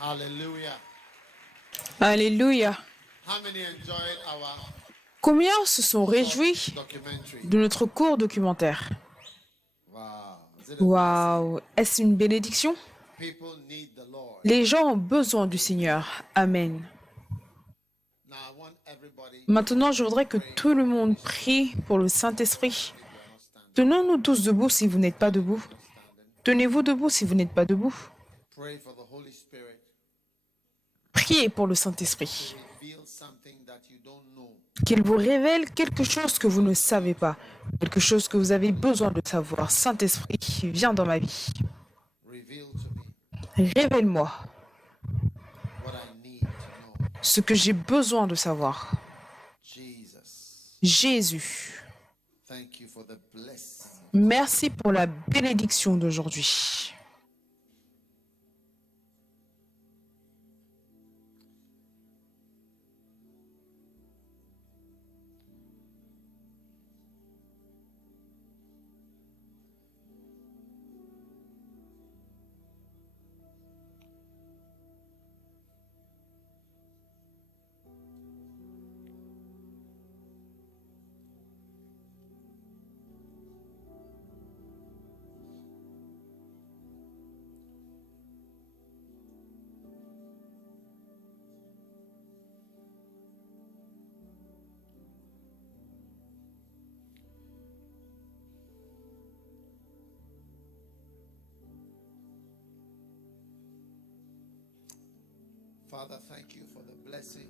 Hallelujah. Alléluia. How many enjoyed our Combien se sont réjouis documentary? de notre court documentaire? Wow. Is it a blessing? Waouh, est-ce une bénédiction? People need the Lord. Les gens ont besoin du Seigneur. Amen. Now I want everybody Maintenant, je voudrais que tout le monde prie pour le Saint-Esprit. Tenons-nous tous debout si vous n'êtes pas debout. Tenez-vous debout si vous n'êtes pas debout. pray for the Holy Spirit Priez pour le Saint-Esprit. to reveal something that you don't know. Qu'il vous révèle quelque chose que vous ne savez pas. Quelque chose que vous avez besoin de savoir. Saint-Esprit, viens dans ma vie. Reveal to me Révèle-moi what I need to know. ce que j'ai besoin de savoir. Jesus, Jésus, thank you for the blessing. merci pour la bénédiction d'aujourd'hui. Father, thank you for the blessing.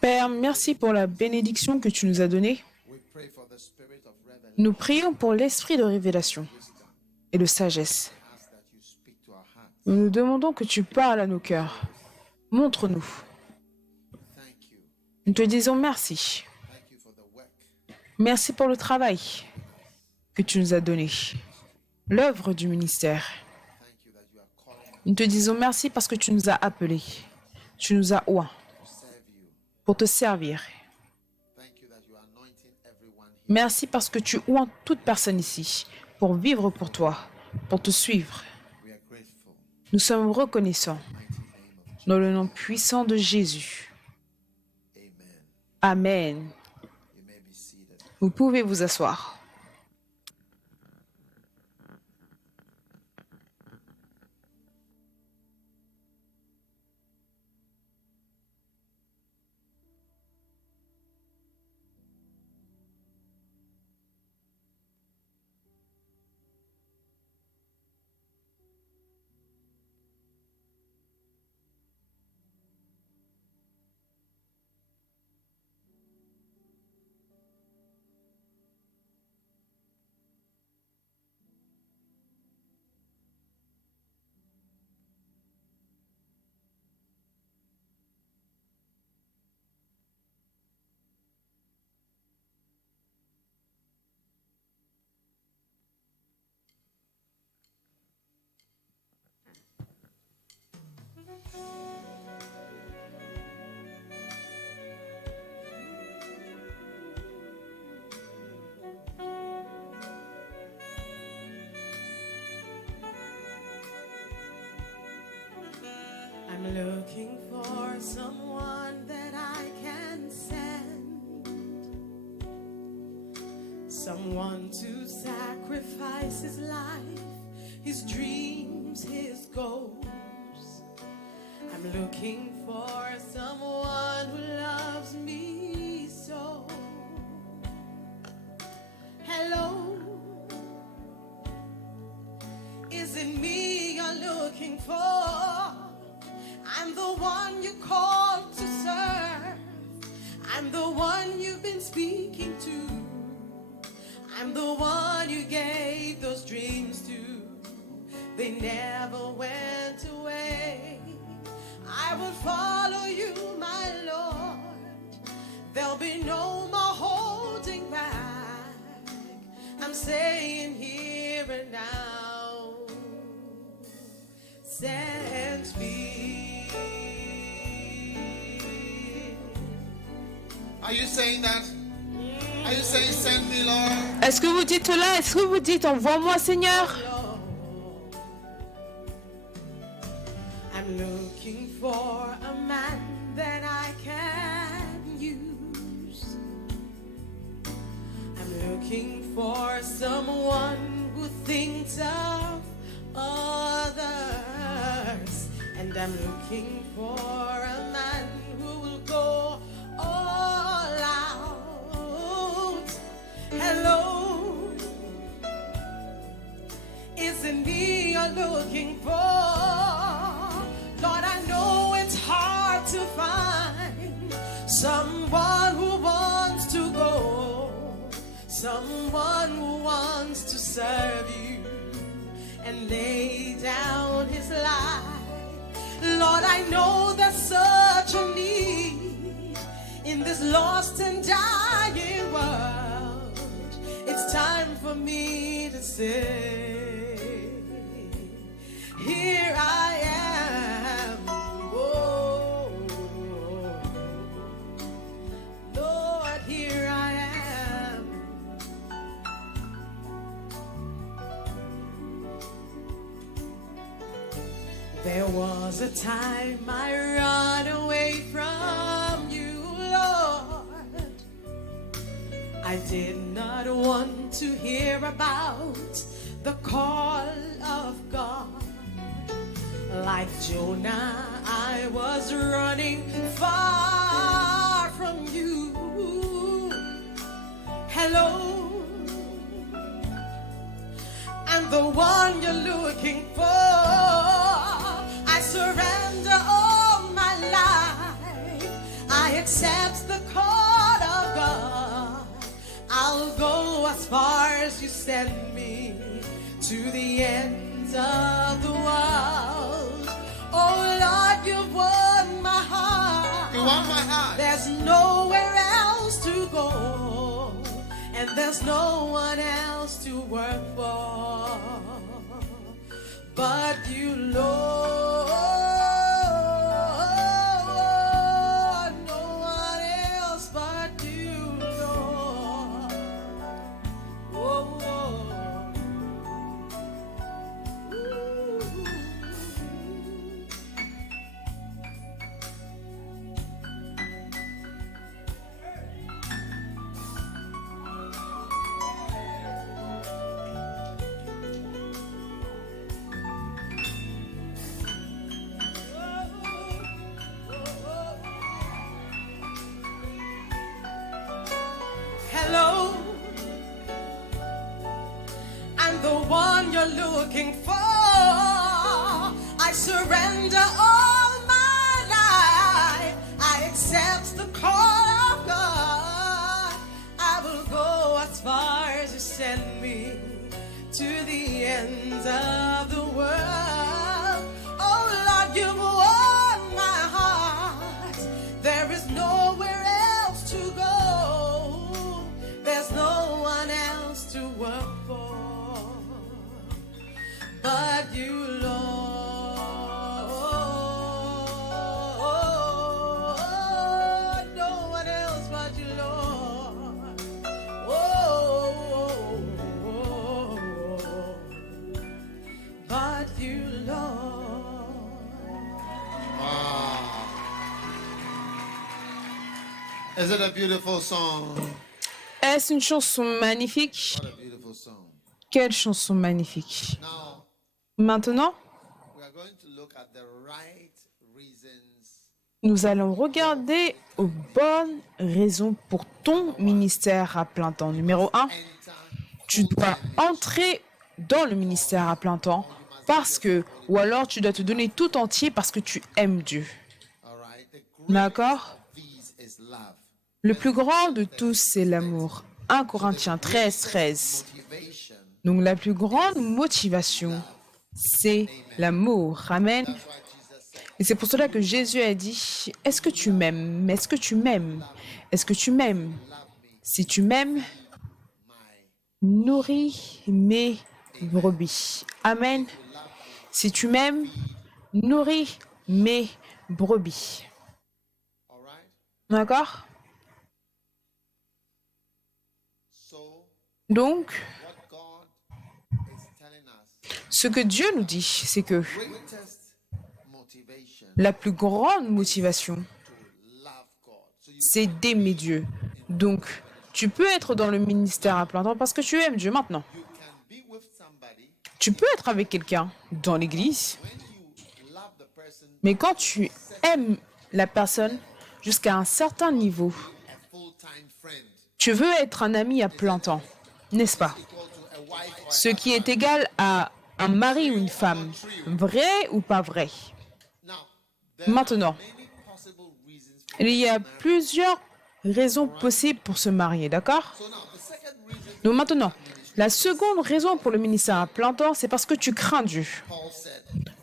Père, merci pour la bénédiction que tu nous as donnée. We pray for the spirit of revelation, Nous prions pour l'esprit de révélation wisdom. et de sagesse. Ask that you speak to our hearts. Nous nous demandons que tu parles à nos cœurs. Montre-nous. Thank you. Nous te disons merci. Thank you for the work. Merci pour le travail que tu nous as donné. L'œuvre du ministère. Thank you that you are calling us Nous te disons merci parce que tu nous as appelés. Tu nous as oints to serve you. pour te servir. Thank you that you are anointing everyone here. Merci parce que tu oins toute personne ici pour vivre pour toi, pour te suivre. We are grateful. Nous sommes reconnaissants Mighty name of Jesus. dans le nom puissant de Jésus. Amen. Amen. You may be seated. Vous pouvez vous asseoir. I'm looking for someone that I can send, someone to sacrifice his life, his dreams, his goals. I'm looking for someone who loves me so. Hello, is it me you're looking for? I'm the one you called to serve. I'm the one you've been speaking to. I'm the one you gave those dreams to. They never went away. I will follow you, my Lord. There'll be no more holding back. I'm saying here and now, send me. Are you saying that? Are you saying, send me, Lord? Est-ce que vous dites cela? Est-ce que vous dites envoie-moi, Seigneur? I'm looking for a man that I can use. I'm looking for someone who thinks of others. And I'm looking for a man who will go all out. Hello, is it me you're looking for? Lord, I know it's hard to find someone who wants to go, someone who wants to serve you and lay down his life. Lord, I know there's such a need in this lost and dying world. It's time for me to say, here I am. Oh, Lord, here I am. There was a time I ran away from you, Lord. I did not want to hear about the call of God. Like Jonah, I was running far from you. Hello, I'm the one you're looking for. I surrender all my life. I accept the call of God. I'll go as far as you send me, to the ends of the world. Oh Lord, you've won my heart. You want my heart? There's nowhere else to go, and there's no one else to work for but you, Lord. No one else but you, Lord. Oh, hello, I'm the one you're looking for. I surrender all my life. I accept the call of God. I will go as far as you send me, to the ends of the world. Oh Lord, you've won my heart. There is nowhere else to go. There's no one else to work for but you, Lord. No one else but you, Lord. Oh, but you, Lord. Wow. Is it a beautiful song? Est-ce une chanson magnifique? What a beautiful song. Quelle chanson magnifique. Now, Maintenant, we are going to look at the right reasons nous allons regarder aux bonnes raisons pour ton ministère à plein temps. Numéro 1, enter. tu dois entrer dans le ministère à plein temps parce que, ou alors tu dois te donner tout entier parce que tu aimes Dieu. All right. The D'accord? greatest of these is love. Le plus grand de tous, c'est l'amour. 1 Corinthiens 13, 13. Motivation. Donc la plus grande motivation, c'est l'amour. Amen. That's why Jesus said, Et c'est pour cela que Jésus a dit, est-ce que tu m'aimes? Est-ce que tu m'aimes? Est-ce que tu m'aimes? Si tu m'aimes, nourris mes brebis. Amen. Si tu m'aimes, nourris mes brebis. all right? D'accord? So, Donc, what God is telling us, ce que Dieu nous dit, c'est que greatest motivation La plus grande motivation, love God. So you c'est d'aimer Dieu. Donc, tu peux être dans le ministère à plein temps parce que tu aimes Dieu maintenant. can be with somebody Tu peux être avec quelqu'un dans l'église, when you love the person mais quand tu aimes la personne jusqu'à un certain niveau, a full-time friend tu veux être un ami à plein temps, n'est-ce pas? equal to a wife or Ce qui est égal à un mari ou une femme, vrai ou pas vrai? now there Maintenant, are many possible reasons for il y a plusieurs raisons possibles pour se marier, d'accord? so now the second reason Donc maintenant, la seconde raison pour le ministère à plein temps, c'est parce que tu crains Dieu. Paul said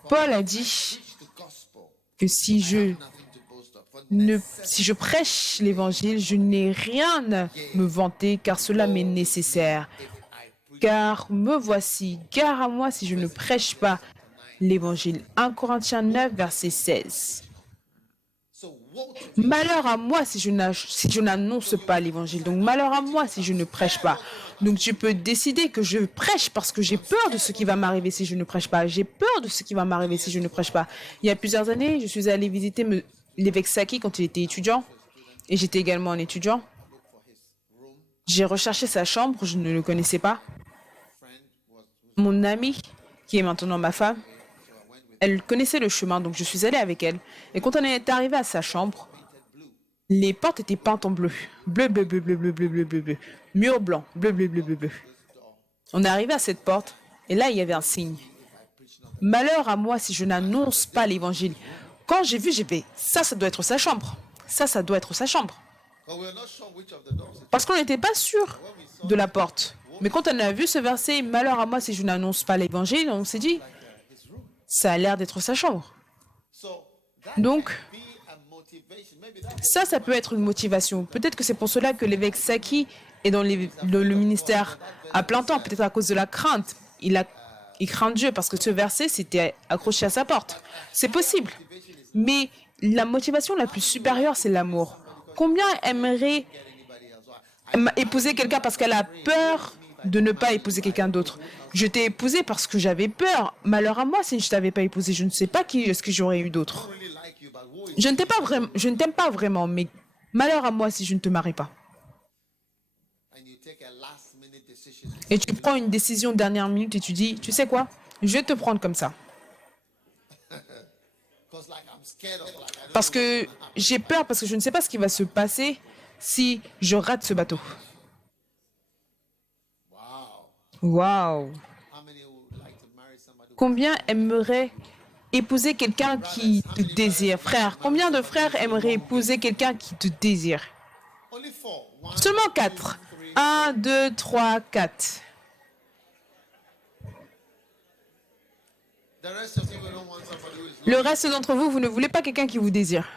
Paul a dit the gospel que si nothing to boast of for si je prêche l'évangile, je n'ai rien à me vanter, car cela m'est nécessaire. if I preach Car me voici, gare à moi si je ne prêche pas l'évangile. 1 Corinthiens 9, verset 16. so woe to Malheur à moi si je n'annonce pas l'évangile. Donc malheur à moi si je ne prêche pas. Donc tu peux décider que je prêche parce que j'ai peur de ce qui va m'arriver si je ne prêche pas. J'ai peur de ce qui va m'arriver si je ne prêche pas. Il y a plusieurs années, je suis allée visiter l'évêque Saki quand il était étudiant. Et j'étais également un étudiant. J'ai recherché sa chambre, je ne le connaissais pas. Mon amie, qui est maintenant ma femme, elle connaissait le chemin, donc je suis allée avec elle. Et quand on est arrivé à sa chambre, les portes étaient peintes en bleu. Bleu, bleu, bleu, bleu, bleu, bleu, bleu, bleu, bleu. Mur blanc, bleu, bleu, bleu, bleu, bleu. On est arrivé à cette porte, et là, il y avait un signe. Malheur à moi si je n'annonce pas l'évangile. Quand j'ai vu, j'ai fait, ça doit être sa chambre. Ça doit être sa chambre. but we're not sure which of the doors it Parce qu'on n'était pas sûr de la porte. Mais quand on a vu ce verset, malheur à moi si je n'annonce pas l'évangile, on s'est dit, ça a l'air d'être sa chambre. so that Donc, be a motivation maybe that's ça peut être une motivation. Peut-être que c'est pour cela que l'évêque Saki est dans le ministère à plein temps, peut-être à cause de la crainte. Il craint Dieu parce que ce verset s'était accroché à sa porte. C'est possible. Mais la motivation la plus supérieure, c'est l'amour. Combien aimerait épouser quelqu'un parce qu'elle a peur de ne pas épouser quelqu'un d'autre? Je t'ai épousé parce que j'avais peur. Malheur à moi si je t'avais pas épousé. Je ne sais pas qui est-ce que j'aurais eu d'autre. really like you but who is Je ne t'aime pas vraiment, mais malheur à moi si je ne te marie pas. and you take a last minute decision Et tu prends une décision dernière minute et tu dis, tu sais quoi, je vais te prendre comme ça. because like I'm scared of like I don't Parce que j'ai peur, parce que je ne sais pas ce qui va se passer si je rate ce bateau. Waouh! how many would like to marry somebody who Combien aimeraient épouser quelqu'un qui te désire? Frère, combien de frères aimeraient épouser quelqu'un qui te désire? only four one Seulement 4. 1, 2, 3, 4. the rest of you don't want somebody who is Le reste d'entre vous, vous ne voulez pas quelqu'un qui vous désire.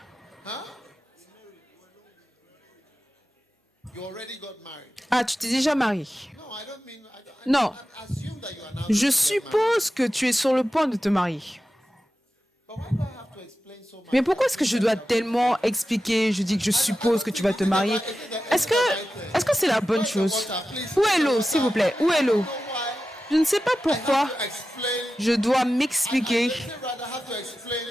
you already got married Ah, tu t'es déjà marié. no I don't mean Non, I assume that you are now je suppose que tu es sur le point de te marier. but why do I have to explain so much Mais pourquoi est-ce que je dois tellement expliquer? Je dis que je suppose que tu vas te marier. Est-ce que c'est la bonne chose? Où est l'eau, s'il vous plaît? Où est l'eau? Je ne sais pas pourquoi explain je dois m'expliquer. I'd rather have to explain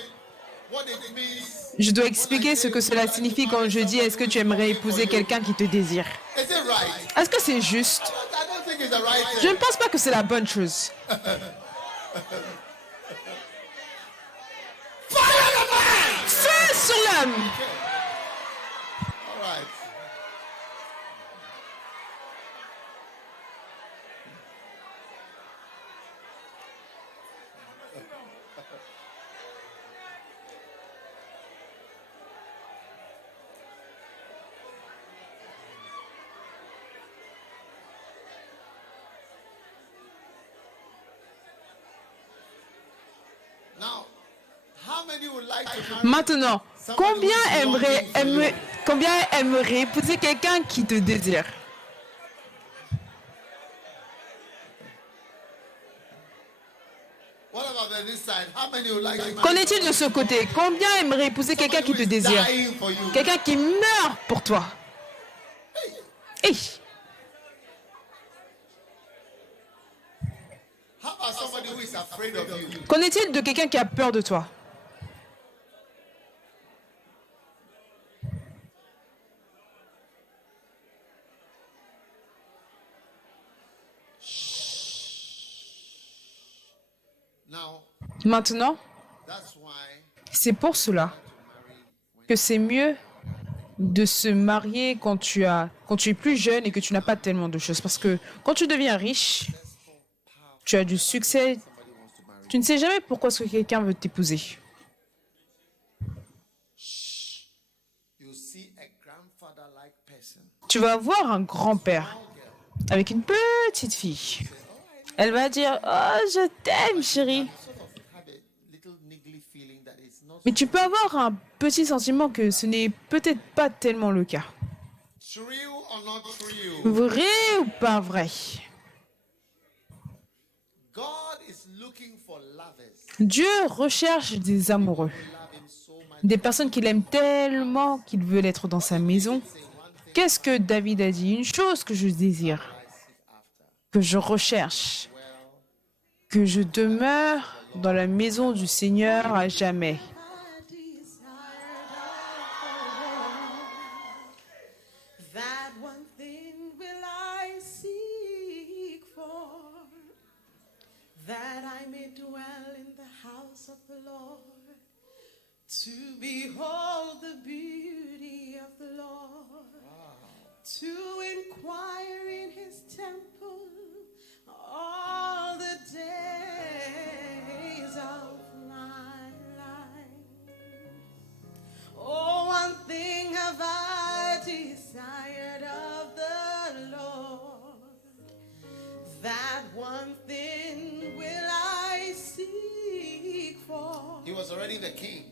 what it means Je dois expliquer ce que cela signifie quand je dis est-ce que tu aimerais épouser quelqu'un qui te désire? is it right Est-ce que c'est juste? I don't think it's the right Je thing ne pense pas que c'est la bonne chose. Feu sur l'homme! all right now how many would like to marry Maintenant, combien aimerait épouser quelqu'un qui te désire? what about this side how many would like to Qu'en marry est-il de ce côté? Combien aimerait épouser quelqu'un qui te désire? dying for you Quelqu'un qui meurt pour toi. Hey, how about somebody who is afraid of you qu'en est-il de quelqu'un qui a peur de toi? Now, Maintenant, that's why c'est pour cela que c'est mieux de se marier quand tu es plus jeune et que tu n'as pas tellement de choses. Parce que quand tu deviens riche, tu as du succès, somebody wants to marry tu ne sais jamais pourquoi est-ce que quelqu'un veut t'épouser. you see a grandfather-like person. Tu vas voir un grand-père avec une petite fille. Elle va dire « Oh, je t'aime, chérie ». Sort of have a little niggly feeling that it's not Mais tu peux avoir un petit sentiment que ce n'est peut-être pas tellement le cas. true or not true. Vrai ou pas vrai? God is looking for lovers. Dieu recherche des amoureux, Love him so much. des personnes qu'il aime tellement qu'il veut être dans sa maison. Say one thing Qu'est-ce que David a dit? Une chose que je désire, I seek after. que je recherche, Well, que je demeure dans la maison du Seigneur à jamais. I desired that one thing will I seek for, that I may dwell in the house of the Lord, to behold the beauty of the Lord, to inquire in his temple all the days of my life. Oh, one thing have I desired of the Lord, that one thing will I seek for, he was already the king.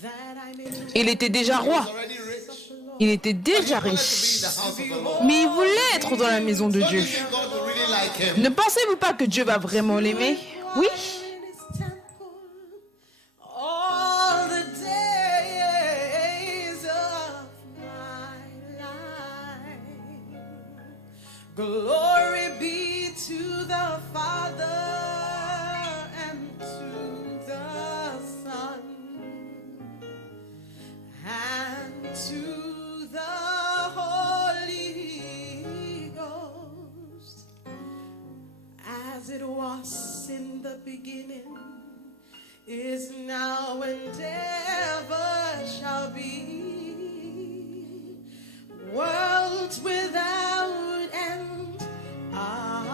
that I may Il était déjà He roi, was already rich. il était déjà He wanted to be in riche, the house of the Lord. mais il voulait être dans la maison de Don't Dieu. you think God will really like him? Ne pensez-vous pas que Dieu va vraiment l'aimer? Oui. in his temple all the days of my life. Glory be to the Father and to the Son and to the Holy Ghost, as it was in the beginning, is now, and ever shall be, world without end. Amen.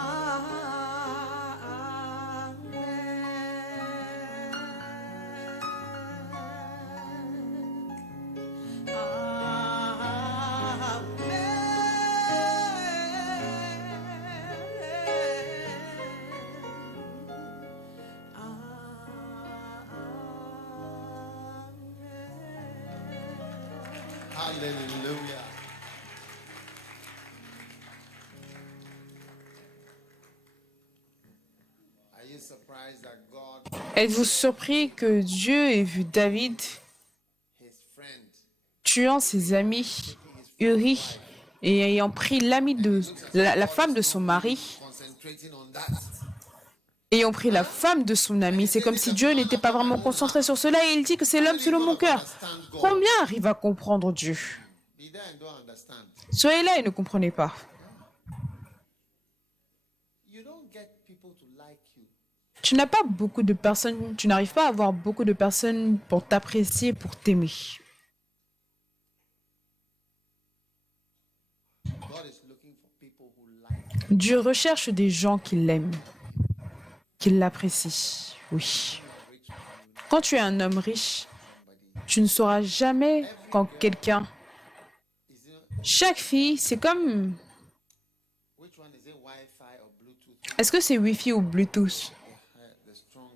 Hallelujah. Are you surprised that God, Êtes-vous surpris que Dieu ait vu David his friend, tuant ses amis, Uri, et ayant pris la femme de son mari, concentrating on that? ayant pris la femme de son ami? C'est comme si Dieu n'était pas vraiment concentré sur cela et il dit que c'est l'homme selon mon cœur. Combien arrivent à comprendre Dieu? Be there and don't understand. Soyez là et ne comprenez pas. You don't get people to like you. Tu n'as pas beaucoup de personnes, tu n'arrives pas à avoir beaucoup de personnes pour t'apprécier, pour t'aimer. God is looking for people who like you. Dieu recherche des gens qui l'aiment, qui l'apprécient. Oui. Quand tu es un homme riche, tu ne sauras jamais quand quelqu'un... Chaque fille, c'est comme... Which one is it, Wi-Fi or Bluetooth? Est-ce que c'est Wi-Fi ou Bluetooth The strong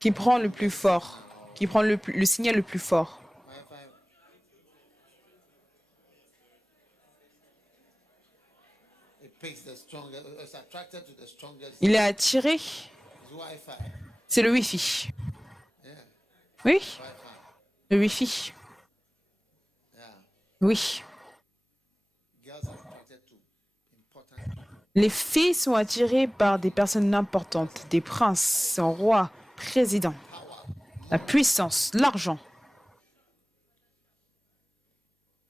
qui prend le plus fort, qui prend le signal le plus fort? Wi-Fi. It picks the strongest. It's attracted to the strongest. Il est attiré, It's Wi-Fi. c'est le Wi-Fi. Yeah. Oui, Wi-Fi. le Wi-Fi. Yeah. Oui. Girls are attracted to important people. Les filles sont attirées par des personnes importantes, des princes, rois, présidents. La puissance, l'argent.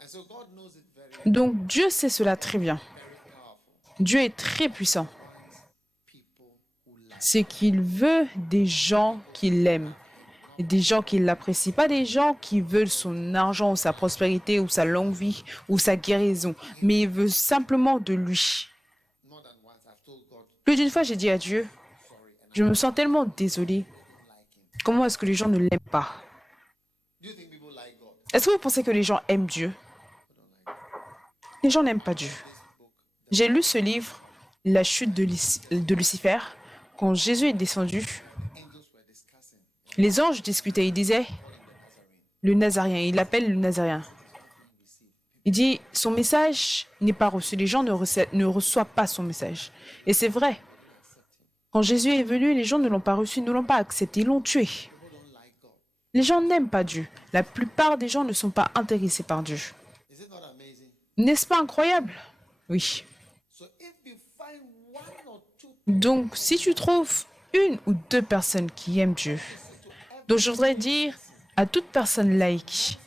And so God knows it very, Donc Dieu sait cela très bien. very powerful. Dieu est très puissant. People who like c'est qu'il veut des gens qui l'aiment. Et des gens qui l'apprécient, pas des gens qui veulent son argent ou sa prospérité ou sa longue vie ou sa guérison, mais il veut simplement de lui. More than once, I've told God, Plus d'une fois, j'ai dit à Dieu, je me sens tellement désolée. Comment est-ce que les gens ne l'aiment pas? do you think people like God? Est-ce que vous pensez que les gens aiment Dieu? Les gens n'aiment pas Dieu. J'ai lu ce livre, La chute de Lucifer, quand Jésus est descendu. Angels were discussing. Les anges discutaient, ils disaient, le Nazaréen, il l'appelle le Nazaréen. Il dit, son message n'est pas reçu, les gens ne reçoivent pas son message. Et c'est vrai. Quand Jésus est venu, les gens ne l'ont pas reçu, ne l'ont pas accepté, ils l'ont tué. Les gens n'aiment pas Dieu. La plupart des gens ne sont pas intéressés par Dieu. Is it not amazing? N'est-ce pas incroyable? Oui. So if you find one or two, Donc, si tu trouves une ou deux personnes qui aiment Dieu, donc je voudrais dire à toute personne laïque,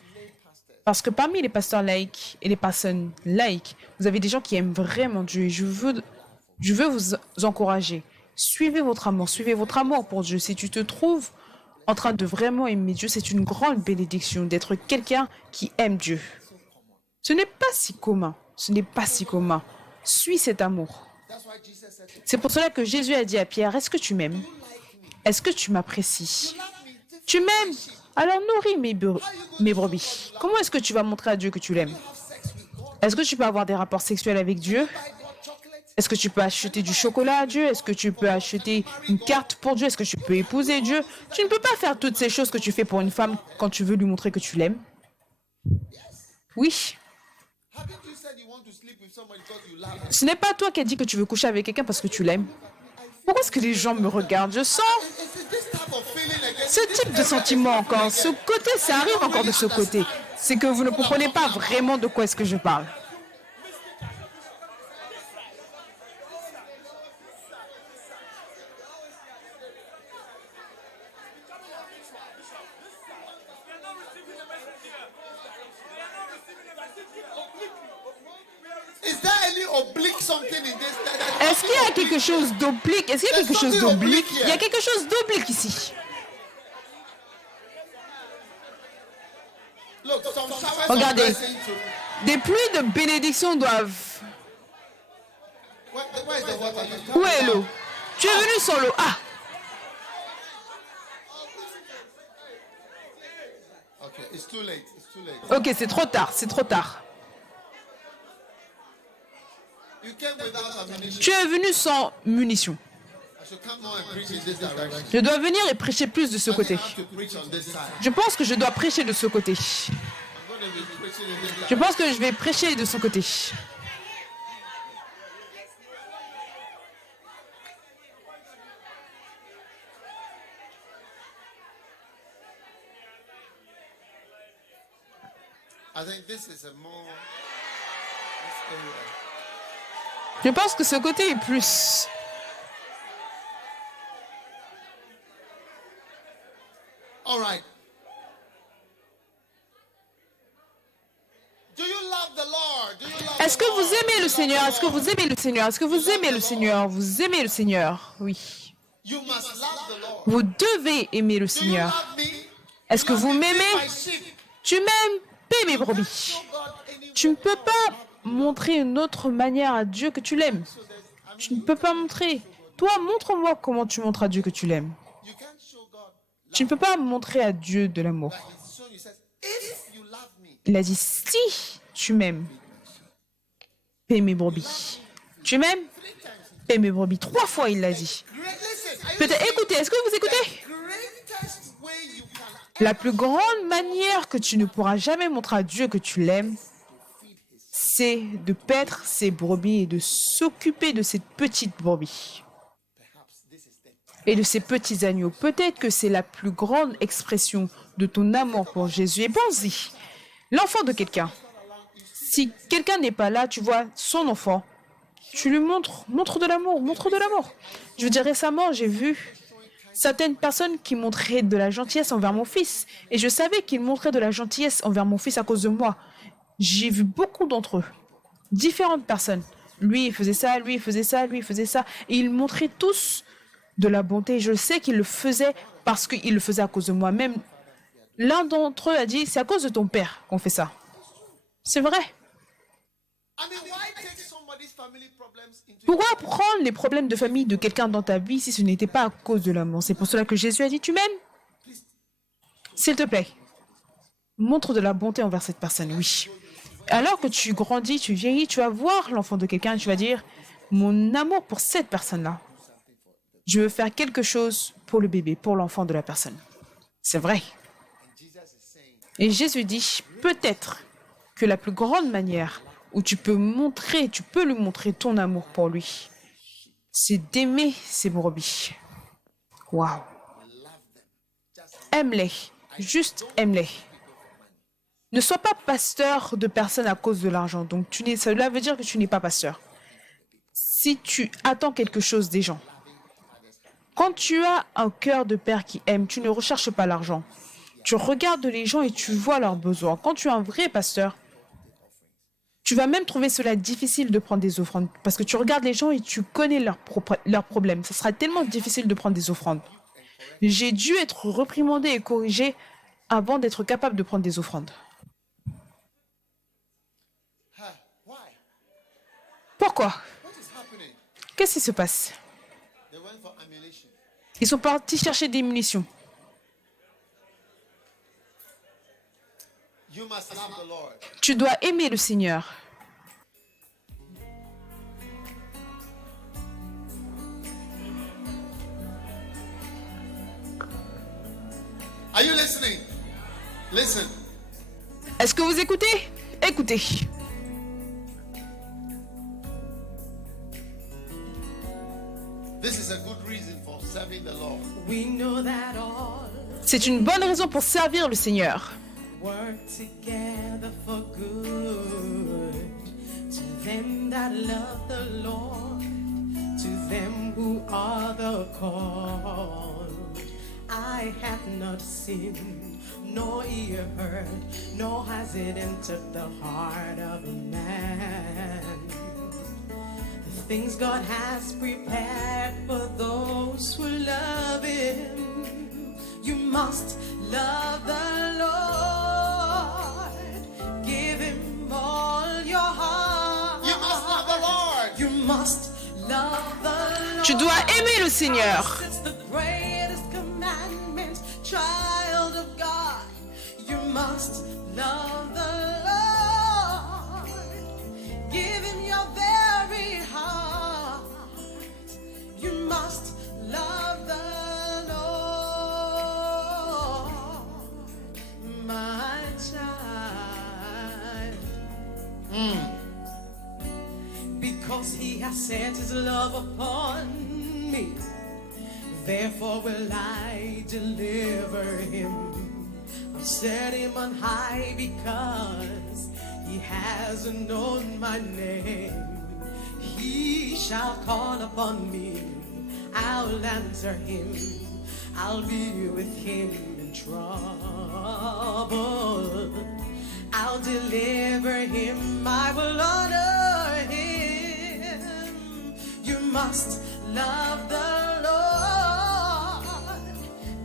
parce que parmi les pasteurs laïcs et les personnes laïques, vous avez des gens qui aiment vraiment Dieu et je veux vous encourager. Suivez votre amour pour Dieu. Si tu te trouves en train de vraiment aimer Dieu, c'est une grande bénédiction d'être quelqu'un qui aime Dieu. Ce n'est pas si commun. Ce n'est pas si commun. Suis cet amour. that's why Jesus said, to C'est pour cela que Jésus a dit à Pierre, est-ce que tu m'aimes? Est-ce que tu m'apprécies? Tu m'aimes? Alors nourris mes brebis. Comment est-ce que tu vas montrer à Dieu que tu l'aimes? Est-ce que tu peux avoir des rapports sexuels avec Dieu? buy God chocolate? Est-ce que tu peux acheter du chocolat à Dieu? Est-ce que tu peux acheter une carte pour Dieu? Est-ce que tu peux épouser Dieu? Tu ne peux pas faire toutes ces choses que tu fais pour une femme quand tu veux lui montrer que tu l'aimes. Oui. Haven't you said you want to sleep with somebody because you love her? Ce n'est pas toi qui as dit que tu veux coucher avec quelqu'un parce que tu l'aimes. Pourquoi est-ce que les gens me regardent? Je sens It's this type of feeling again. ce type de sentiment encore. Ce côté, ça arrive encore de ce côté. C'est que vous ne comprenez pas vraiment de quoi est-ce que je parle. Is there any oblique something in this? Est-ce qu'il y a quelque chose d'oblique? Est-ce qu'il y a quelque chose d'oblique? Il y a quelque chose d'oblique ici. Look, some showers Regardez. of blessing to. Des pluies de bénédiction doivent... Where is the water? Où est l'eau? Tu es venu sans l'eau. Ah, Okay, it's too late. It's too late. ok, c'est trop tard, c'est trop tard. You came without ammunition. Tu es venu sans munitions. I should come more and preach in this direction. Je dois venir et prêcher plus de ce I think I côté. have to preach on this side. Je pense que je dois prêcher de ce côté. I'm going to be preaching in this Je direction. pense que je vais prêcher de ce côté. I think this is a more. This area. Je pense que ce côté est plus... All right. Do you love the Lord? Do you love Est-ce the que Lord? vous aimez le Seigneur? Est-ce que vous aimez le Seigneur? Est-ce que vous aimez le Seigneur? Vous aimez le Seigneur? Oui. You must love the Lord. Vous devez aimer le Do you Seigneur. love me? Est-ce que You love vous me? m'aimez? Feed my sheep. Tu m'aimes? Paie mes brebis. Show God any Tu ne peux pas montrer une autre manière à Dieu que tu l'aimes. Tu ne peux pas montrer. Toi, montre-moi comment tu montres à Dieu que tu l'aimes. You can't show God Tu ne peux pas montrer à Dieu de l'amour. that He's shown you. He says, if you love me, Il a dit, si tu m'aimes, paie mes brebis. Tu m'aimes? Paie mes brebis. 3 fois, il l'a dit. listen. Are you Peut-être, écoutez, est-ce que vous écoutez? greatest way you can La plus grande manière que tu ne pourras jamais montrer à Dieu que tu l'aimes, c'est de paître ses brebis et de s'occuper de ces petites brebis et de ces petits agneaux. Peut-être que c'est la plus grande expression de ton amour pour Jésus. Et pense-y, l'enfant de quelqu'un, si quelqu'un n'est pas là, tu vois son enfant, tu lui montre de l'amour, montre de l'amour. Je veux dire, récemment, j'ai vu certaines personnes qui montraient de la gentillesse envers mon fils. Et je savais qu'ils montraient de la gentillesse envers mon fils à cause de moi. J'ai vu beaucoup d'entre eux, différentes personnes. Lui, il faisait ça, lui, il faisait ça, lui, il faisait ça. Et ils montraient tous de la bonté. Je sais qu'il le faisait parce qu'il le faisait à cause de moi. Même l'un d'entre eux a dit, c'est à cause de ton père qu'on fait ça. C'est vrai. I mean, why take somebody's family problems into your Pourquoi prendre les problèmes de famille de quelqu'un dans ta vie si ce n'était pas à cause de l'amour? C'est pour cela que Jésus a dit, tu m'aimes? S'il te plaît, montre de la bonté envers cette personne, oui. Alors que tu grandis, tu vieillis, tu vas voir l'enfant de quelqu'un et tu vas dire, mon amour pour cette personne-là, je veux faire quelque chose pour le bébé, pour l'enfant de la personne. C'est vrai. Et Jésus dit, peut-être que la plus grande manière où tu peux lui montrer ton amour pour lui, c'est d'aimer ses brebis. Waouh. Aime-les, juste aime-les. Ne sois pas pasteur de personnes à cause de l'argent. Donc, cela veut dire que tu n'es pas pasteur. Si tu attends quelque chose des gens, quand tu as un cœur de père qui aime, tu ne recherches pas l'argent. Tu regardes les gens et tu vois leurs besoins. Quand tu es un vrai pasteur, tu vas même trouver cela difficile de prendre des offrandes parce que tu regardes les gens et tu connais leurs problèmes. Ce sera tellement difficile de prendre des offrandes. J'ai dû être réprimandé et corrigé avant d'être capable de prendre des offrandes. why? Pourquoi? What is happening? Qu'est-ce qui se passe? They went for ammunition. Ils sont partis chercher des munitions. You must love the Lord. Tu dois aimer le Seigneur. Are you listening? Listen. Est-ce que vous écoutez? Écoutez. This is a good reason for serving the Lord. We know that all C'est une bonne raison pour servir le Seigneur. work together for good to them that love the Lord, to them who are the called. I have not seen, nor ear heard, nor has it entered the heart of a man. The things God has prepared for those who love Him. You must love the Lord. Give Him all your heart. You must love the Lord. You must love the Lord. Tu dois aimer le Seigneur. It's the greatest commandment, child of God. You must love the Lord. Give Him your very heart. You must love the Lord, my child. Because He has set His love upon me, therefore will I deliver Him. I'll set Him on high because He has known my name. He shall call upon me, I'll answer Him. I'll be with Him in trouble. I'll deliver Him, I will honor Him. You must love the Lord.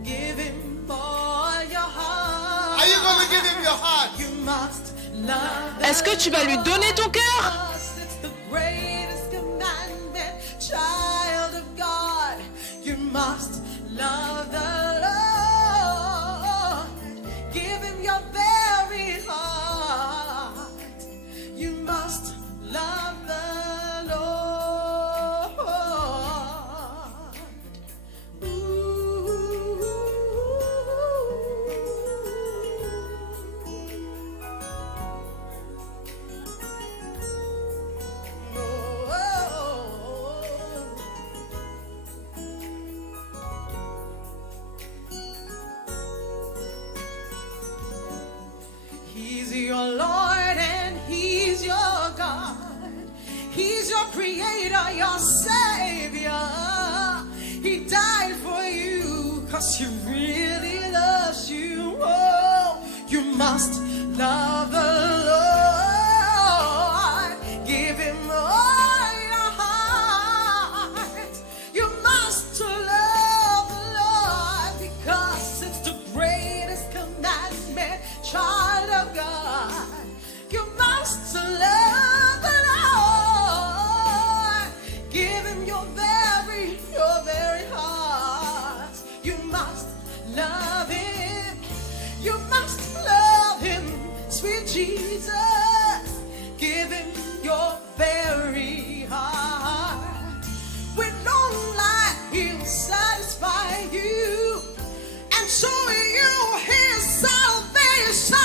Give Him all your heart. Are you going to give Him your heart? You must love the Est-ce que tu vas lui donner ton cœur? Lord. It's the greatest commandment, child of God. You must love the Lord. Give Him your very heart. You must love the Lord. He's your Lord and He's your God. He's your creator, your savior. He died for you 'cause He really loves you. Oh, you must love the Lord. Give Him all your heart. You must love Jesus. Give him your very heart. With long life, he'll satisfy you and show you his salvation.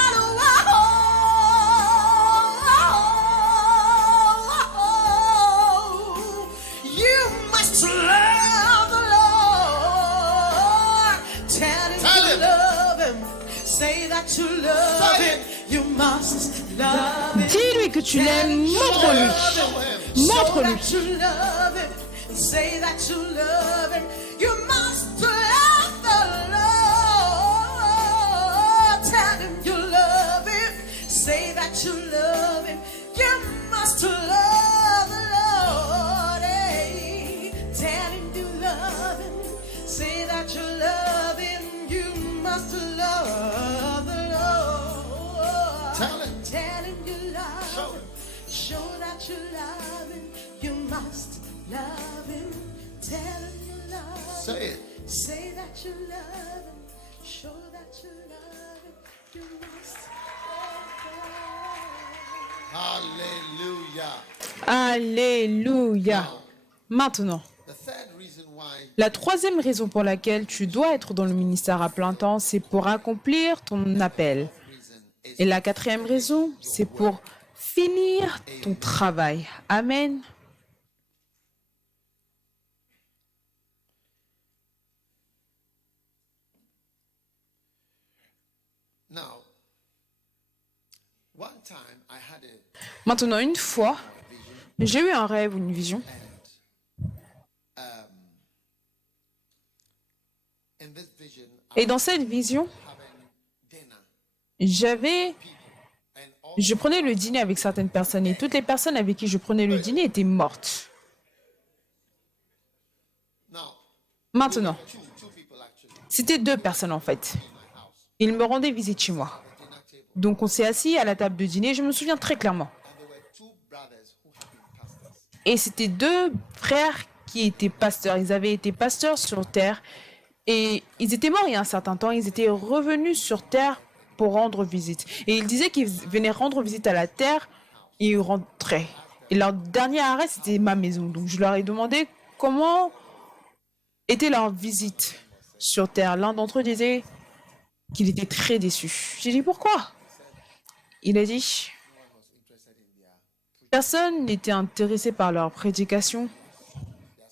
You must love the Lord. Tell him Tell you him. love him. Say that you love Say him. it. You must love him. Dis-lui que tu l'aimes, montre-lui. Montre-lui. Show that you love him. Say that you love him. You must love the Lord. Tell him you love him. Say that you love him. You must love the Lord. Hey. Tell him you love him. Say that you love him. You must love the Lord. Tell him. Tell him you love Show him. him. Show that you love him. You must love him. Tell him you love him. Say it. Say that you love him. Show that you love him. You must love him. Hallelujah. Alléluia. Maintenant, The third reason why la troisième raison pour laquelle tu dois être dans le ministère à plein temps, c'est pour accomplir ton appel. reason is Et la quatrième raison, c'est pour finir ton travail. Amen. now. One time I had a Maintenant, une fois, j'ai eu un rêve ou une vision. in this vision Et dans cette vision, having dinner and all je prenais le dîner avec certaines personnes et toutes les personnes avec qui je prenais le dîner étaient mortes. now Maintenant, two people actually c'était 2 personnes en fait. in my house. Ils me rendaient visite chez moi. Dinner table. Donc on s'est assis à la table de dîner, je me souviens très clairement. And there were two brothers who had been pastors. Et c'était 2 frères qui étaient pasteurs. Ils avaient été pasteurs sur terre et ils étaient morts il y a un certain temps. Ils étaient revenus sur terre pour rendre visite. Et ils disaient qu'ils venaient rendre visite à la terre et ils rentraient. Et leur dernier arrêt, c'était ma maison. Donc je leur ai demandé comment était leur visite sur terre. L'un d'entre eux disait qu'il était très déçu. J'ai dit pourquoi? Il a dit personne n'était intéressé par leur prédication.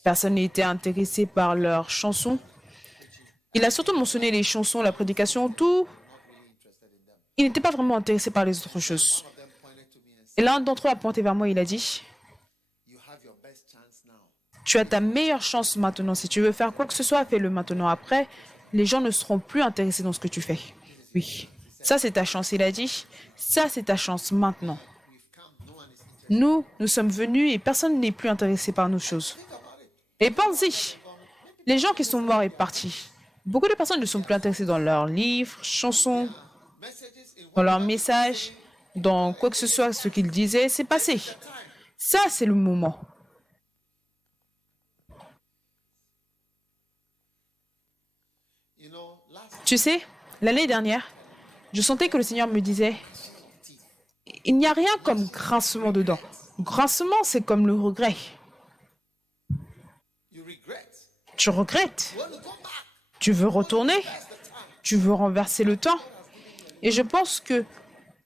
Personne n'était intéressé par leurs chansons. Il a surtout mentionné les chansons, la prédication, tout. Il n'était pas vraiment intéressé par les autres choses. Them pointed to me and said, Et l'un d'entre eux a pointé vers moi, il a dit you have your best chance now. tu as ta meilleure chance maintenant. Si tu veux faire quoi que ce soit, fais-le maintenant. Après, les gens ne seront plus intéressés dans ce que tu fais. Oui, ça c'est ta chance. Il a dit ça c'est ta chance maintenant. Nous sommes venus et personne n'est plus intéressé par nos choses. Et pense-y, les gens qui sont morts et partis, beaucoup de personnes ne sont plus intéressées dans leurs livres, chansons, dans leurs messages, dans quoi que ce soit, ce qu'ils disaient, c'est passé. Ça, c'est le moment. You know, last Tu sais, l'année dernière, je sentais que le Seigneur me disait, il n'y a rien comme grincement dedans. Grincement, c'est comme le regret. you regret. Tu regrettes, You want to go back. tu veux retourner, tu veux renverser le temps. Et je pense que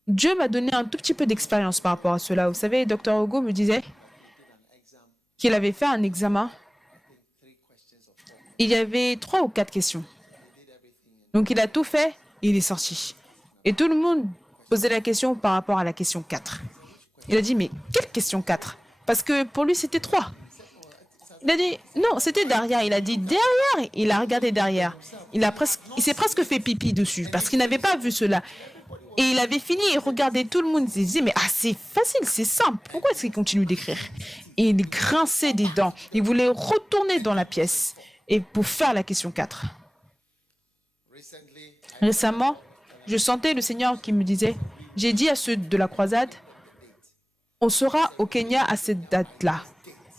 Dieu m'a donné un tout petit peu d'expérience par rapport à cela. Vous savez, Dr. Hugo me disait qu'il avait fait un examen. Il y avait 3 ou 4 questions. Donc il a tout fait et il est sorti. Et tout le monde posait la question par rapport à la question 4. Il a dit, mais quelle question 4? Parce que pour lui, c'était 3. Il a dit, non, c'était derrière. Il a dit, derrière. Il a regardé derrière. Il s'est presque fait pipi dessus parce qu'il n'avait pas vu cela. Et il avait fini et regardait tout le monde. Il disait, mais c'est facile, c'est simple. Pourquoi est-ce qu'il continue d'écrire? Et il grinçait des dents. Il voulait retourner dans la pièce et pour faire la question 4. Recently, Récemment, je sentais le Seigneur qui me disait, j'ai dit à ceux de la croisade, on sera au Kenya à cette date-là.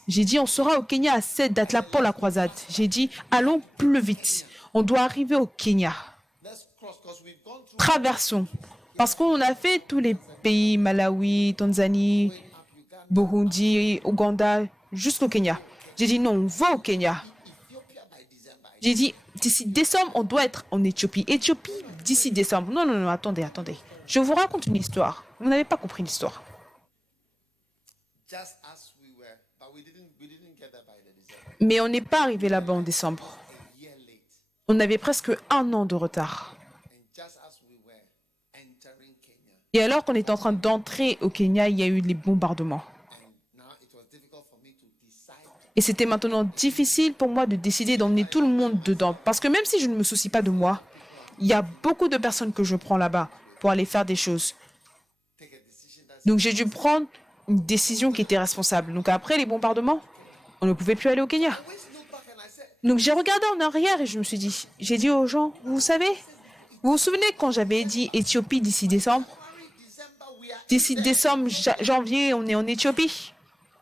J'ai dit, on sera au Kenya à cette date-là pour la croisade. J'ai dit, allons plus vite. On doit arriver au Kenya. let's cross because we've gone through Traversons. Parce qu'on a fait tous les pays, Malawi, Tanzanie, Burundi, Ouganda, jusqu'au Kenya. J'ai dit non, on va au Kenya. Ethiopia by December. J'ai dit, d'ici décembre, on doit être en Éthiopie. Éthiopie, d'ici décembre. Non, non, non, attendez. Je vous raconte une histoire. Vous n'avez pas compris l'histoire. Just as we were, but we didn't get there by the December. Mais on n'est pas arrivé là-bas en décembre. A year late. On avait presque 1 an de retard. And just as we were entering Kenya, Et alors qu'on était en train d'entrer au Kenya, il y a eu les bombardements. and now it was difficult for me to decide. Et c'était maintenant difficile pour moi de décider d'emmener tout le monde dedans. Parce que même si je ne me soucie pas de moi, il y a beaucoup de personnes que je prends là-bas pour aller faire des choses. Take a decision that's Donc j'ai dû prendre une décision qui était responsable. Donc après les bombardements, on ne pouvait plus aller au Kenya. I always look back and I said, Donc j'ai regardé en arrière et je me suis dit, j'ai dit aux gens, vous savez, vous vous souvenez quand j'avais dit Éthiopie d'ici décembre? December we are. D'ici décembre, janvier, on est en Éthiopie.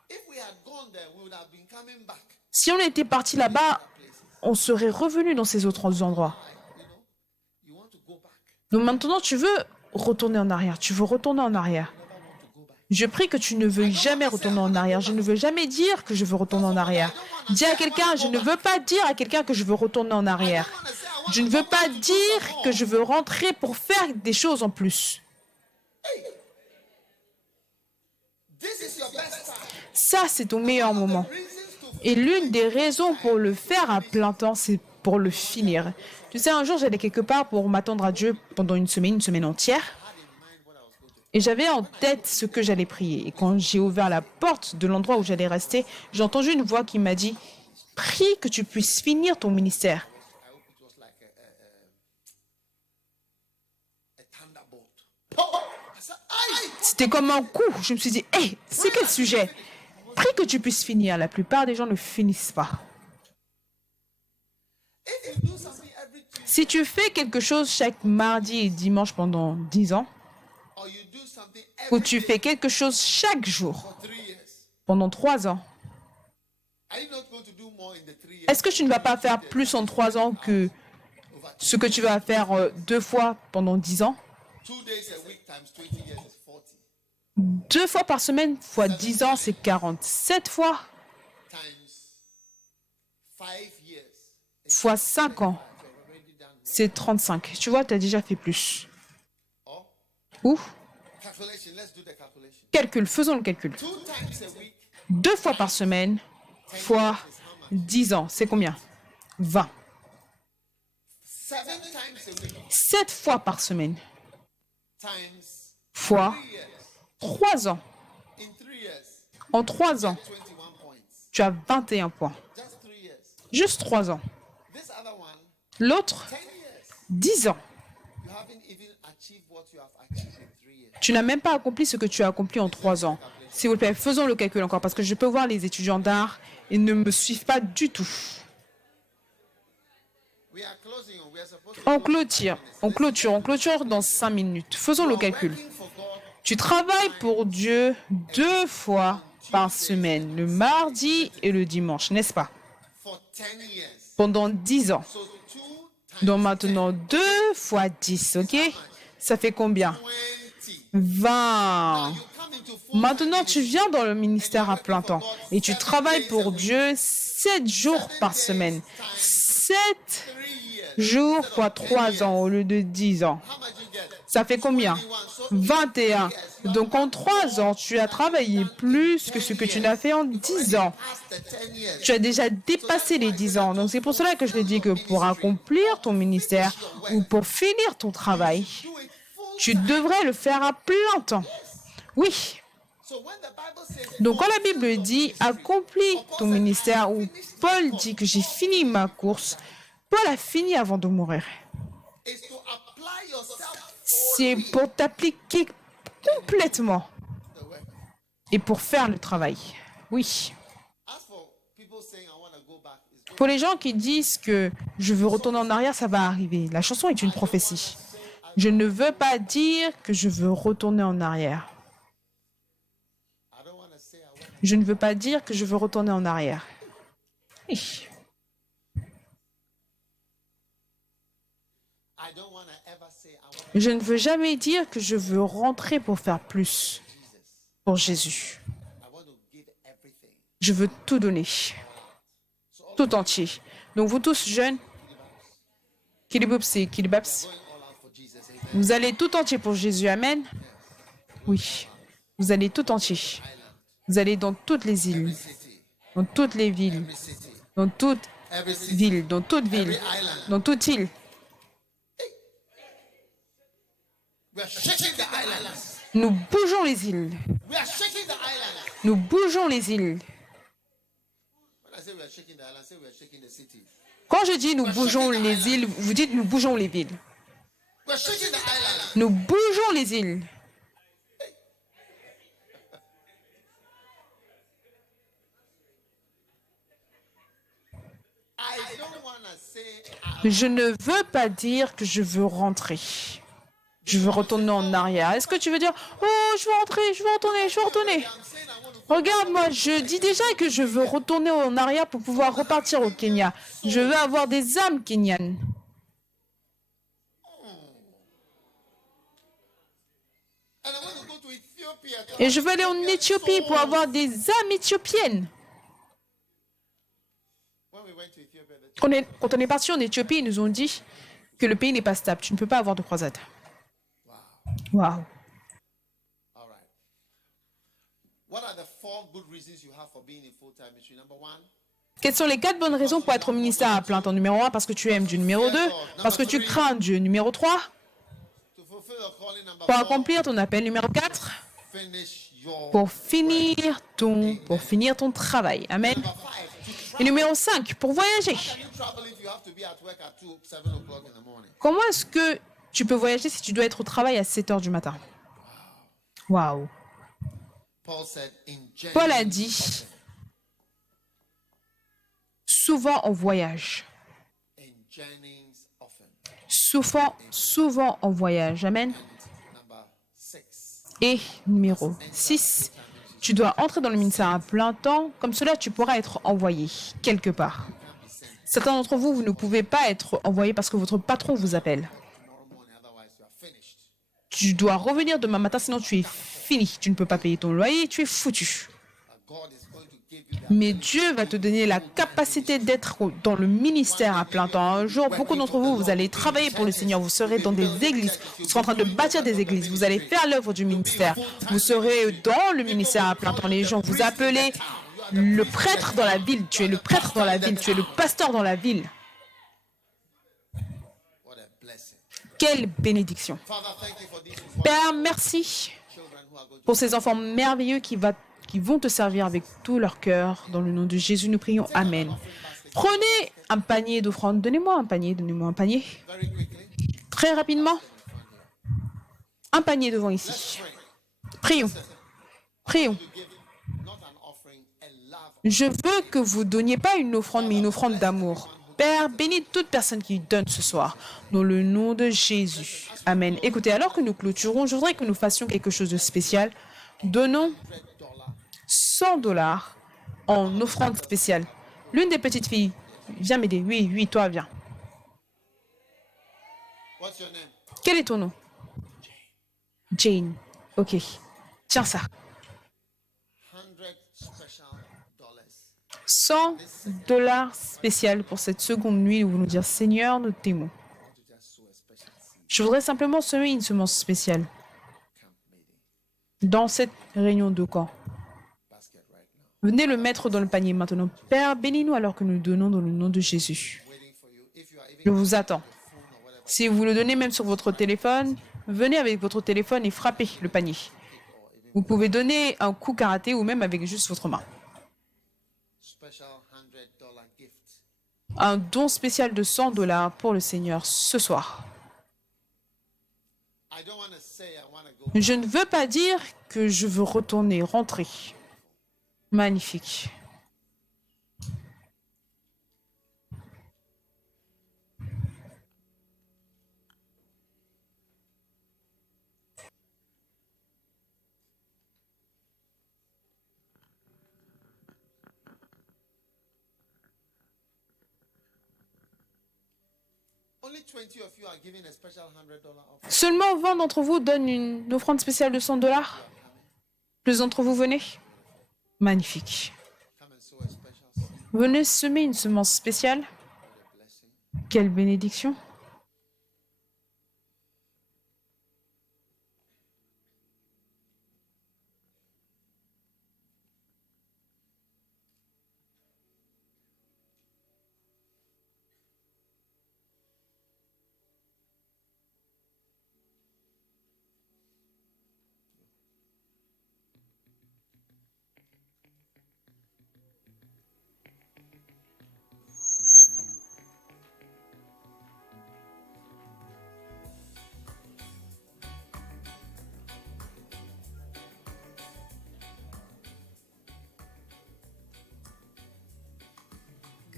If we had gone there, we would have been coming back. Si on était parti là-bas, on serait revenu dans ces autres endroits. You want to go back. Donc maintenant, tu veux retourner en arrière. Tu veux retourner en arrière. Je prie que tu ne veuilles jamais retourner en arrière. Je ne veux jamais dire que je veux retourner en arrière. Dis à quelqu'un, je ne veux pas dire à quelqu'un que je veux retourner en arrière. Je ne veux pas dire que je veux rentrer pour faire des choses en plus. This is your best time. Ça, c'est ton meilleur moment. Reasons to Et l'une des raisons pour le faire à plein temps, c'est pour le finir. Tu sais, un jour, j'allais quelque part pour m'attendre à Dieu pendant une semaine entière. Et j'avais en tête ce que j'allais prier. Et quand j'ai ouvert la porte de l'endroit où j'allais rester, j'ai entendu une voix qui m'a dit « Prie que tu puisses finir ton ministère. I hope it was like a thunderbolt. I said, aye. » C'était comme un coup. Je me suis dit « Hé, c'est quel sujet? Prie que tu puisses finir. » La plupart des gens ne finissent pas. If you do something every Tuesday, Si tu fais quelque chose chaque mardi et dimanche pendant 10 ans, or you do something ou every tu fais quelque chose chaque jour for 3 years, pendant 3 ans, are you not going to do more in the 3 years? est-ce que tu ne vas pas faire plus en 3 ans que ce que tu vas faire 2 fois pendant 10 ans? 2 days a week times 20 years is 40. 2 fois par semaine fois 10 ans, c'est 40. 7 fois Times 5 years. fois 5 ans, You've already done more. c'est 35. Tu vois, tu as déjà fait plus. Or Ou, calculation, let's do the calculation. calcul, faisons le calcul. 2 times a week, 2 fois par semaine fois 10 ans, c'est combien? 20. 7 times a week 7 fois par semaine times fois 3 years. 3 ans. In 3 years, En 3 ans, 21 points. tu as 21 points. Just 3 years. Juste 3 ans. This other one, L'autre, 10 years. 10 ans. You haven't even achieved what you have achieved in 3 years. Tu n'as même pas accompli ce que tu as accompli en 3 ans. S'il vous plaît, faisons le calcul encore, parce que je peux voir les étudiants d'art, ils ne me suivent pas du tout. We are closing. We are supposed to On clôture dans 5 minutes. Faisons le calcul. working for God Tu travailles pour Dieu 2 fois par semaine, le mardi et le dimanche, n'est-ce pas? for 10 years. Pendant 10 ans. So 2 times Donc maintenant, 2 fois 10, ok? Ça fait combien? 20. 20. You come into full Maintenant, tu viens dans le ministère à plein temps et tu travailles pour Dieu 7 jours par semaine. 7 3 years. jours fois 3 ans au lieu de 10 ans. How much you get? Ça fait combien? 21. Donc en 3 ans, tu as travaillé plus que ce que tu n'as fait en 10 ans. Past the 10 years. Tu as déjà dépassé les 10 ans. Donc c'est pour cela que je te dis que pour accomplir ton ministère ou pour finir ton travail, Do it full. tu devrais le faire à plein temps. Oui. So when the Bible says Donc quand la Bible dit accomplis ton ministère, ou Paul dit que j'ai fini ma course, Paul a fini avant de mourir. is to apply yourself C'est pour t'appliquer complètement to the work. et pour faire le travail. Oui. As for people saying I want to go back, it's good. Pour les gens qui disent que je veux retourner en arrière, ça va arriver. La chanson est une prophétie. Je ne veux pas dire que je veux retourner en arrière. I don't want to say I want. Je ne veux pas dire que je veux retourner en arrière. Oui. I don't want to ever Je ne veux jamais dire que je veux rentrer pour faire plus pour Jésus. I want to give everything. Je veux tout donner, tout entier. Donc vous tous jeunes, Kiliboups et Kilibaps, Going all out for Jesus. Amen. vous allez tout entier pour Jésus. Amen. Oui, vous allez tout entier. Vous allez dans toutes les îles, City, dans toutes les villes, every city, dans toute every city, ville, dans toute every ville, island. dans toute île. We are shaking the islands. Nous bougeons les îles. We are shaking the islands. Nous bougeons les îles. When I say we are shaking the islands, say we are shaking the city. Quand je dis nous bougeons les îles, vous dites nous bougeons les villes. We are shaking the islands. Nous bougeons les îles. I don't want to say Je ne veux pas dire que je veux rentrer. Je veux retourner en arrière. Est-ce que tu veux dire, oh, je veux rentrer, je veux retourner, je veux retourner? I'm saying I want to Regarde-moi, je dis déjà que je veux retourner en arrière pour pouvoir repartir au Kenya. Je veux avoir des âmes kenyanes. and I want to go to Ethiopia. Et je veux aller en Éthiopie pour avoir des âmes éthiopiennes. When we went to Ethiopia, the Quand on est parti en Éthiopie, ils nous ont dit que le pays n'est pas stable. Tu ne peux pas avoir de croisade. Waouh. all right. What are the 4 good reasons you have for being in full-time ministry? Number 1, Quelles sont les 4 bonnes raisons pour être au ministère à plein temps? Numéro 1, parce que tu aimes Dieu. Numéro 2, parce que tu crains Dieu. Numéro 3, to fulfill your calling. Number pour 4, accomplir ton appel. Numéro 4, finish your pour finir ton travail. Amen. Number 5, Et numéro 5, pour voyager. can you travel if you have to be at work at 7 o'clock in the morning? Comment est-ce que tu peux voyager si tu dois être au travail à 7 heures du matin? Waouh. Paul said in Paul a James, dit, souvent on voyage. in Jennings often. Souvent on voyage. Amen. Number 6, Et numéro 6, tu dois entrer dans le ministère à plein temps. Comme cela, tu pourras être envoyé quelque part. Certains d'entre vous, vous ne pouvez pas être envoyé parce que votre patron vous appelle. tomorrow morning, otherwise you are finished. Tu dois revenir demain matin, sinon tu es fini. Tu ne peux pas payer ton loyer, tu es foutu. But God is going to give you that. Mais Dieu va te donner la capacité d'être dans le ministère à plein temps. Un jour, beaucoup d'entre vous, vous allez travailler pour le Seigneur. Vous serez dans des églises. Vous serez en train de bâtir des églises. Vous allez faire l'œuvre du ministère. Vous serez dans le ministère à plein temps. Les gens vous appellent le prêtre dans la ville. Tu es le prêtre dans la ville. Tu es le pasteur dans la ville. What a blessing. Quelle bénédiction. Father, thank you for these Père, merci children who are going to pour ces enfants merveilleux qui vont te servir avec tout leur cœur. Dans le nom de Jésus, nous prions. Amen. Prenez un panier d'offrandes. Donnez-moi un panier. Donnez-moi un panier. very quickly. Très rapidement. Un panier devant ici. Prions. Prions. To give not an offering, a love. Je veux que vous donniez pas une offrande, mais une offrande d'amour. Père, bénis toute personne qui donne ce soir, dans le nom de Jésus. Amen. Écoutez, alors que nous clôturons, je voudrais que nous fassions quelque chose de spécial. Donnons $100 en offrande spéciale. L'une des petites filles, viens m'aider. Oui, oui, toi, viens. What's your name? Quel est ton nom? Jane. Ok. Tiens ça. 100 special dollars. $100 spécial pour cette seconde nuit où vous nous dire Seigneur, nous t'aimons. To just sow a special seed. Je voudrais simplement semer une semence spéciale Camp meeting dans cette réunion de camp. basket right now. Venez le mettre dans le panier maintenant. Père, bénis-nous alors que nous donnons dans le nom de Jésus. Waiting for you. If you are even Je vous attends. phone or whatever, Si vous le donnez même sur votre téléphone, venez avec votre téléphone et frappez le panier. Vous pouvez donner un coup karaté ou même avec juste votre main. special $100 gift. Un don spécial de $100 pour le Seigneur ce soir. I don't want to say I want to go. Je ne veux pas dire que je veux retourner, rentrer. Magnifique. Only 20 of you are giving a special $100 offering. Seulement 20 d'entre vous donnent une offrande spéciale de $100. Plus d'entre vous venez. Magnifique. Come and sow a special seed. Venez semer une semence spéciale. What a blessing. Quelle bénédiction.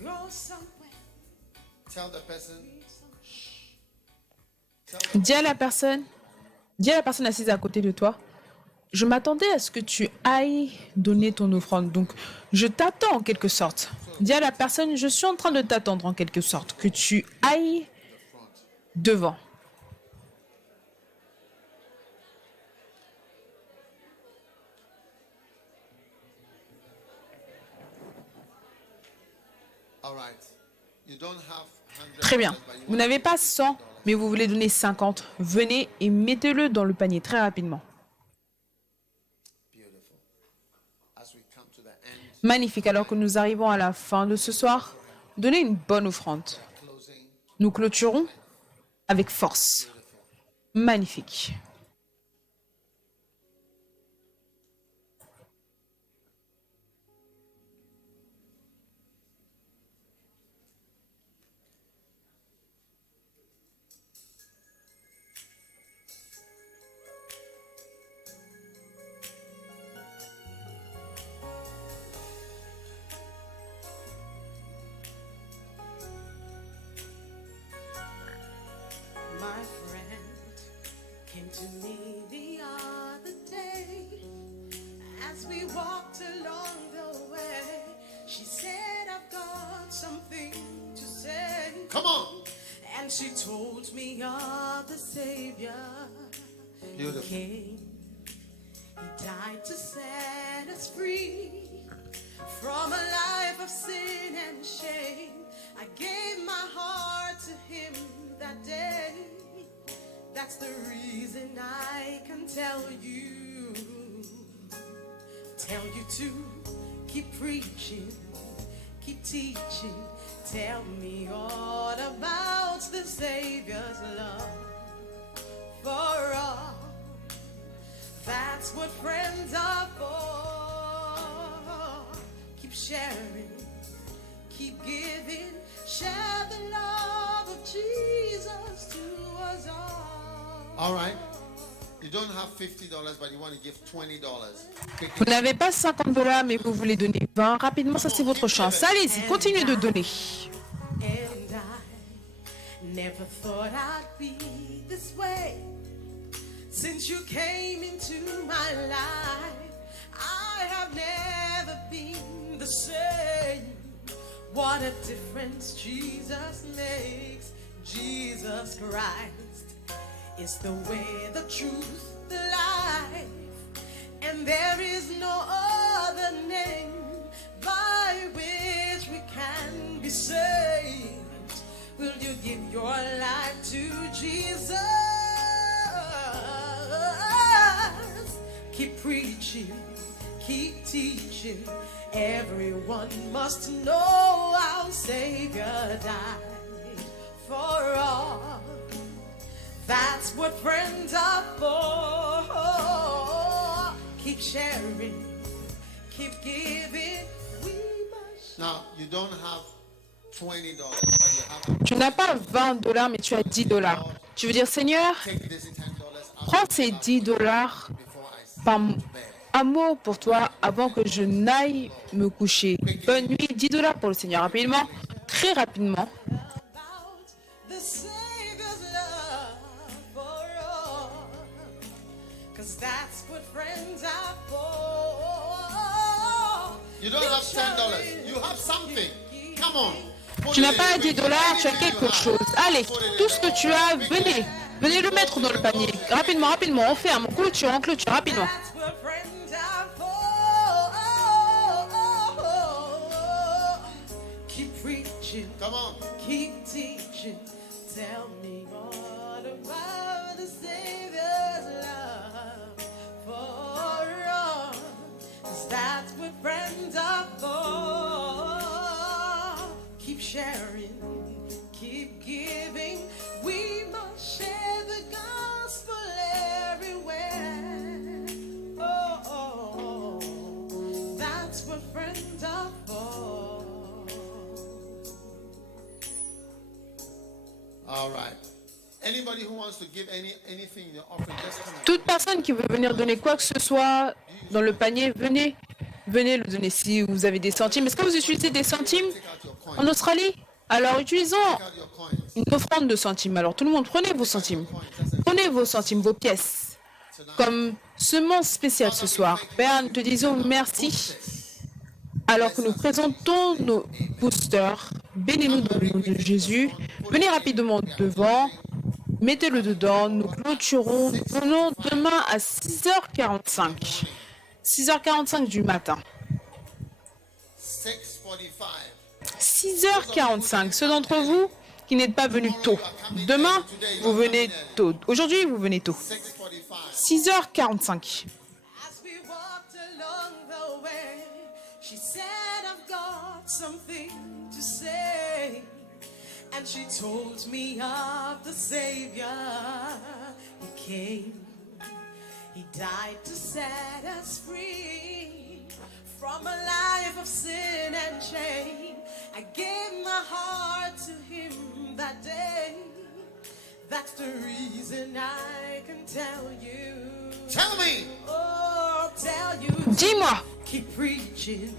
Go somewhere. Tell the person, Dis à la personne assise à côté de toi, je m'attendais à ce que tu ailles donner ton offrande. Donc, je t'attends en quelque sorte. Dis à la personne, je suis en train de t'attendre en quelque sorte, que tu ailles devant. all right, you don't have 100. Très bien. but you Vous want n'avez to pas give 100, mais vous voulez donner 50. Venez et mettez-le dans le panier très rapidement. Beautiful. As we come to the end, Magnifique. Alors que nous arrivons à la fin de ce soir, donnez une bonne offrande. closing. Nous clôturons avec force. Magnifique. My friend came to me the other day as we walked along the way. She said, I've got something to say. Come on. And she told me of the Savior. Beautiful. Came. He died to set us free from a life of sin and shame. I gave my heart to him that day. That's the reason I can tell you to keep preaching, keep teaching. Tell me all about the Savior's love for all. That's what friends are for. Keep sharing, keep giving, share the love of Jesus to us all. All right. You don't have $50, but you want to give $20. Vous n'avez pas $50, mais vous voulez donner 20. Rapidement, ça c'est votre chance. Allez-y, continuez de donner. And I never thought I'd be this way. Since you came into my life, I have never been the same. What a difference Jesus makes. Jesus Christ is the way, the truth, the life. And there is no other name by which we can be saved. Will you give your life to Jesus? Keep preaching, keep teaching. Everyone must know our Savior died for all. That's what friends are for. Keep sharing, keep giving. We must. Now, you don't have $20, but you have Tu n'as pas $20, mais tu as $10. Tu veux dire, Seigneur, take this $10 out prends ces $10 before I par bed. amour pour toi avant que je n'aille me coucher. Bonne nuit, $10 pour le Seigneur. Rapidement, très rapidement. About the Savior's love for all. 'Cause that's what friends are for. You don't have $10. You have something. Come on. Put Tu it n'as in. pas 10 dollars, tu as quelque chose. Allez, tout ce que tu as, venez. Venez le mettre dans le panier. Rapidement, rapidement, on ferme, on clôture, rapidement. That's what friends are for. Keep preaching, Come on. keep teaching. Tell me all about the Savior's love for all. 'Cause that's what friends are for. Keep sharing, keep giving. We must share the gospel everywhere. Oh, that's what friends are for. All right. Anybody who wants to give anything in the offering, just come. Toute personne qui veut venir donner quoi que ce soit dans le panier, venez. Venez le donner si vous avez des centimes. Est-ce que vous utilisez des centimes Take out your coin. en Australie? Alors utilisons Take out your coins. une offrande de centimes. Alors tout le monde, prenez vos centimes. Prenez vos centimes, vos pièces. Comme semence spéciale ce soir. Père, nous te disons merci. Alors que nous présentons nos boosters, bénis-nous dans le nom de Jésus. Venez rapidement devant. Mettez-le dedans. Nous clôturons. Nous venons demain à 6h45. 6h45 du matin. 6:45. 6h45. Ceux d'entre vous qui n'êtes pas venus tôt. Demain, vous venez tôt. Aujourd'hui, vous venez tôt. 6:45. 6h45. As we walked along the way, she said, I've got something to say. And she told me of the Savior. He came, He died to set us free from a life of sin and shame. I gave my heart to Him that day. That's the reason I can tell you. Tell me. Oh, tell you. Dis-moi. Keep preaching,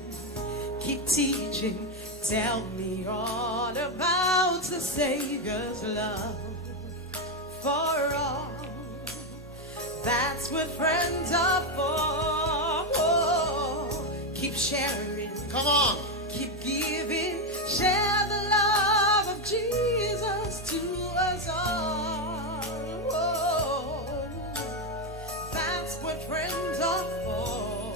keep teaching. Tell me all about the Savior's love for all. That's what friends are for. Oh, keep sharing, Come on. keep giving. Share the love of Jesus to us all. Oh, that's what friends are for.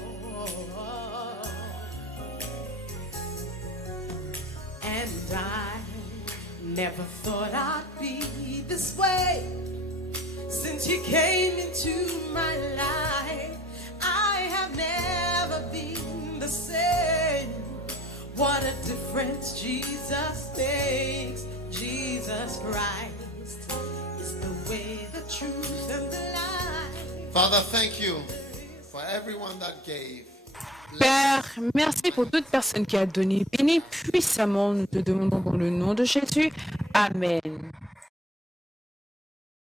And I never thought I'd be this way. Since you came into my life, I have never been the same. What a difference Jesus makes. Jesus Christ is the way, the truth, and the life. Father, thank you for everyone that gave. Père, merci pour toute personne qui a donné. Bénis puissamment, nous te demandons dans le nom de Jésus. Amen.